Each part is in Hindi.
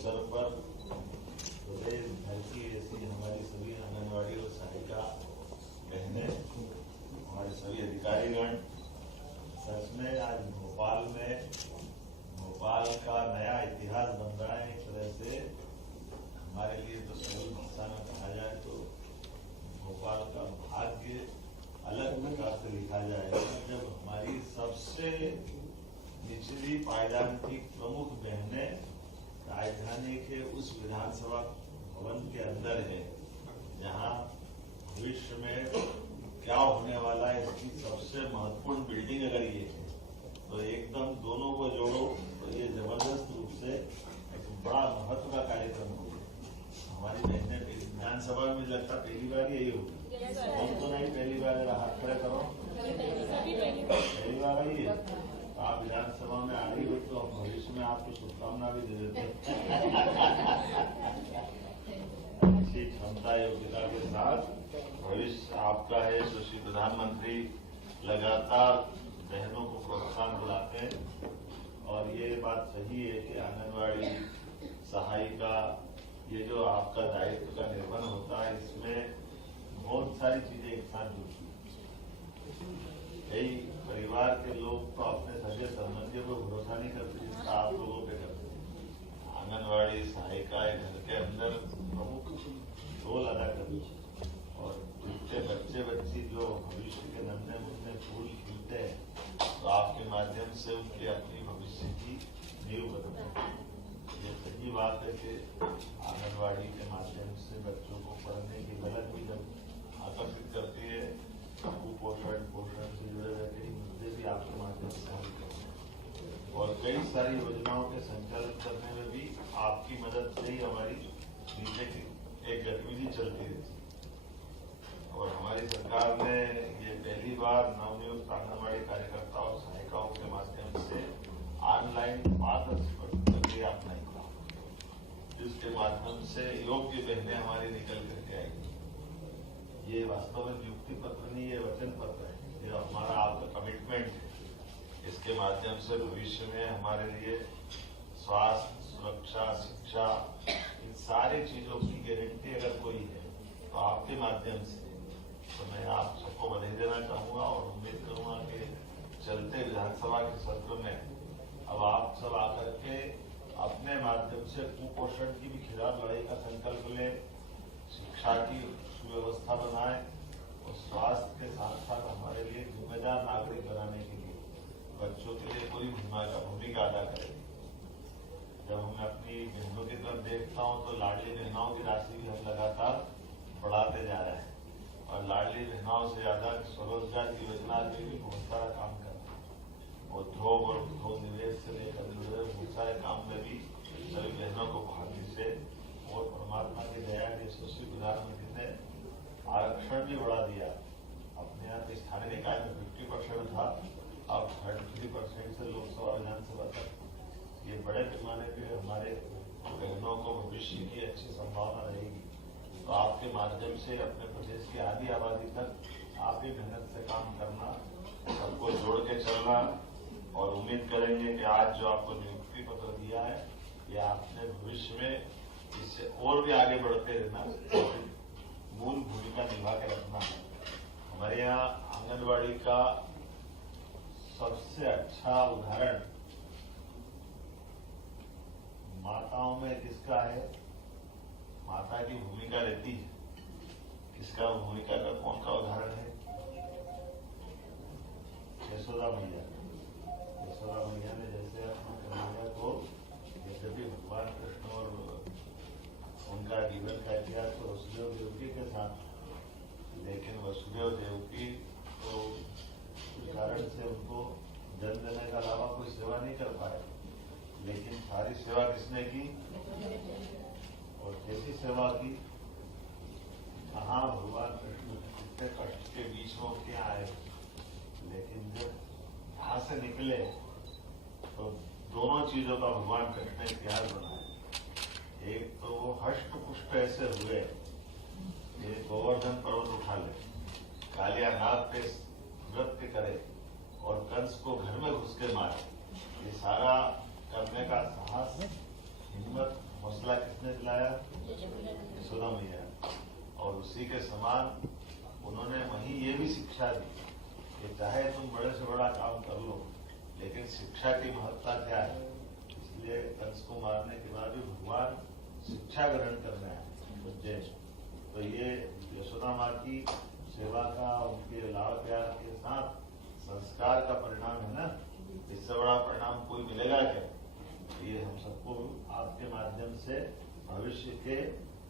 अवसर पर प्रदेश भर की ऐसी हमारी सभी आंगनबाड़ी और सहायिका बहनें, हमारे सभी अधिकारीगण, सच में आज भोपाल का नया इतिहास बन रहा है। एक तरह से हमारे लिए तो सरल भाषा में कहा जाए तो भोपाल का भाग्य अलग प्रकार से लिखा जाएगा जब हमारी सबसे निचली पायदान की प्रमुख बहनें राजधानी के उस विधानसभा भवन के अंदर है जहां भविष्य में क्या होने वाला है इसकी सबसे महत्वपूर्ण बिल्डिंग अगर ये है तो एकदम दोनों को जोड़ो तो ये जबरदस्त रूप से एक बड़ा महत्व का कार्यक्रम होगा। हमारी बहनें विधानसभा में लगता पहली बार यही होगी। हम तो नहीं पहली बार, हाथ खड़े करो, पहली बार आई है। आप विधानसभा में आ रही हो तो हम भविष्य में आपको शुभकामना भी दे देते हैं। अच्छी क्षमता योग्यता के साथ भविष्य आपका है। सुश्री प्रधानमंत्री लगातार बहनों को प्रोत्साहन दिलाते हैं और ये बात सही है कि आंगनबाड़ी सहायिका ये जो आपका दायित्व का निर्वहन होता है इसमें बहुत सारी चीजें एक साथ जुड़ती हैं। कई परिवार के लोग तो अपने सगे संबंधियों को भरोसा नहीं करते जिसका आप लोगों पे करते हैं। आंगनबाड़ी सहायिका घर के अंदर प्रमुख रोल अदा करती है और जिससे बच्चे बच्ची जो भविष्य के नन्हे मुन्ने फूल खिलते हैं तो आपके माध्यम से उनके अपनी भविष्य की नींव बनते हैं। ये सही बात है कि आंगनबाड़ी के माध्यम से बच्चों को पढ़ने की गलत भी जब आकर्षित करती है कुपोषण पोषण से जुड़े हुए कई मुद्दे भी आपके माध्यम से हल करते हैं और कई सारी योजनाओं के संचालन करने में भी आपकी मदद से ही हमारी नीचे की एक गतिविधि चलती रहती है। और हमारी सरकार ने ये पहली बार नवनियुक्त आंगनबाड़ी कार्यकर्ताओं सहायिकाओं के माध्यम से ऑनलाइन पारदर्शी प्रक्रिया अपनाई, जिसके माध्यम से योग्य बहनें हमारी निकल करके आएगी। ये वास्तव में नियुक्ति पत्र नहीं, ये वचन पत्र है, ये हमारा आपका कमिटमेंट है। इसके माध्यम से भविष्य में हमारे लिए स्वास्थ्य, सुरक्षा, शिक्षा, इन सारी चीजों की गारंटी अगर कोई है तो आपके माध्यम से तो मैं आप सबको बधाई देना चाहूंगा और उम्मीद करूंगा कि चलते विधानसभा के सत्र में अब आप सब आकर के अपने माध्यम से कुपोषण की भी खिलाफ लड़ाई का संकल्प लें, शिक्षा की सुव्यवस्था बनाएं और स्वास्थ्य के साथ साथ हमारे लिए जिम्मेदार नागरिक बनाने के लिए बच्चों के लिए पूरी भूमिका अदा करें। जब मैं अपनी बहनों की तरफ देखता हूं तो लाडली बहनाओं की राशि भी हम लगातार बढ़ाते जा रहे हैं और लाडली बहनाओं से ज्यादा स्वरोजगार की योजना में भी बहुत सारा काम कर रहे हैं। उद्योग और उद्योग निवेश से लेकर जुड़े हुए बहुत सारे काम में भी सभी बहनों को भागी से और परमात्मा की दया के सुश्री प्रधानमंत्री ने आरक्षण भी बढ़ा दिया। अपने यहाँ के स्थानीय निकाय में 50% था, अब 33% से लोकसभा विधानसभा तक। ये बड़े पैमाने पे हमारे बहनों को भविष्य की अच्छी संभावना रहेगी। तो आपके माध्यम से अपने प्रदेश की आधी आबादी तक आप ही मेहनत से काम करना, सबको जोड़ के चलना और उम्मीद करेंगे कि आज जो आपको नियुक्ति पत्र दिया है ये आपने भविष्य में इससे और भी आगे बढ़ते रहना, मूल भूमिका निभा के रखना है। हमारे यहाँ आंगनबाड़ी का सबसे अच्छा उदाहरण माताओं में किसका है, माता की भूमिका रहती है, किसका भूमिका का कौन सा उदाहरण है? यशोदा मैया। यशोदा मैया ने जैसे अपनी कन्हैया को यद्यपि भगवान कृष्ण और उनका जीवन का इतिहास तो वसुदेव देवकी के साथ, लेकिन वसुदेव देवकी तो कुछ कारण से उनको जन्म देने के अलावा कोई सेवा नहीं कर पाए, लेकिन सारी सेवा किसने की और कैसी सेवा की? कहाँ भगवान कृष्ण कितने कष्ट के बीच में क्या आए, लेकिन जब वहां से निकले तो दोनों चीजों का भगवान कृष्ण ने इतिहास बनाया। एक तो वो हष्ट पुष्ट ऐसे हुए, ये गोवर्धन पर्वत उठा ले, कालिया नाग पे नृत्य करे और कंस को घर में घुस के मारे। ये सारा करने का साहस, हिम्मत, उसी के समान उन्होंने वहीं ये भी शिक्षा दी कि चाहे तुम बड़े से बड़ा काम कर लो, लेकिन शिक्षा की महत्ता क्या है। इसलिए कंस को मारने के बाद भी भगवान शिक्षा ग्रहण करने आए बच्चे। तो ये यशोदा माँ की सेवा का, उनके लाड़ प्यार के साथ संस्कार का परिणाम है ना। इससे बड़ा परिणाम कोई मिलेगा क्या। ये हम सबको आपके माध्यम से भविष्य के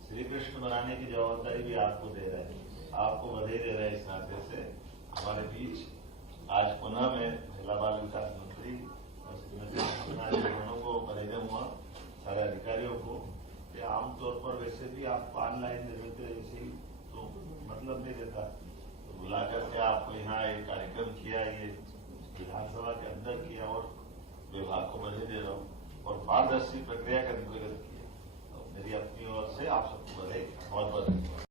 श्री कृष्ण बनाने की जवाबदारी भी आपको दे रहे हैं, आपको बधाई दे रहे हैं। इस नाते से हमारे बीच आज पुनः में महिला बाल विकास मंत्री और श्रीमती को बधाई हुआ, सारे अधिकारियों को। कि आमतौर पर वैसे भी आप ऑनलाइन दे देते ऐसे ही तो मतलब नहीं देता, तो बुला करके आपको यहाँ एक कार्यक्रम किया, ये विधानसभा के अंदर किया और विभाग को बधाई दे रहा हूँ और पारदर्शी प्रक्रिया के अंतर्गत किया। तो मेरी अपनी ओर से आप सबको बधाई, बहुत बहुत धन्यवाद।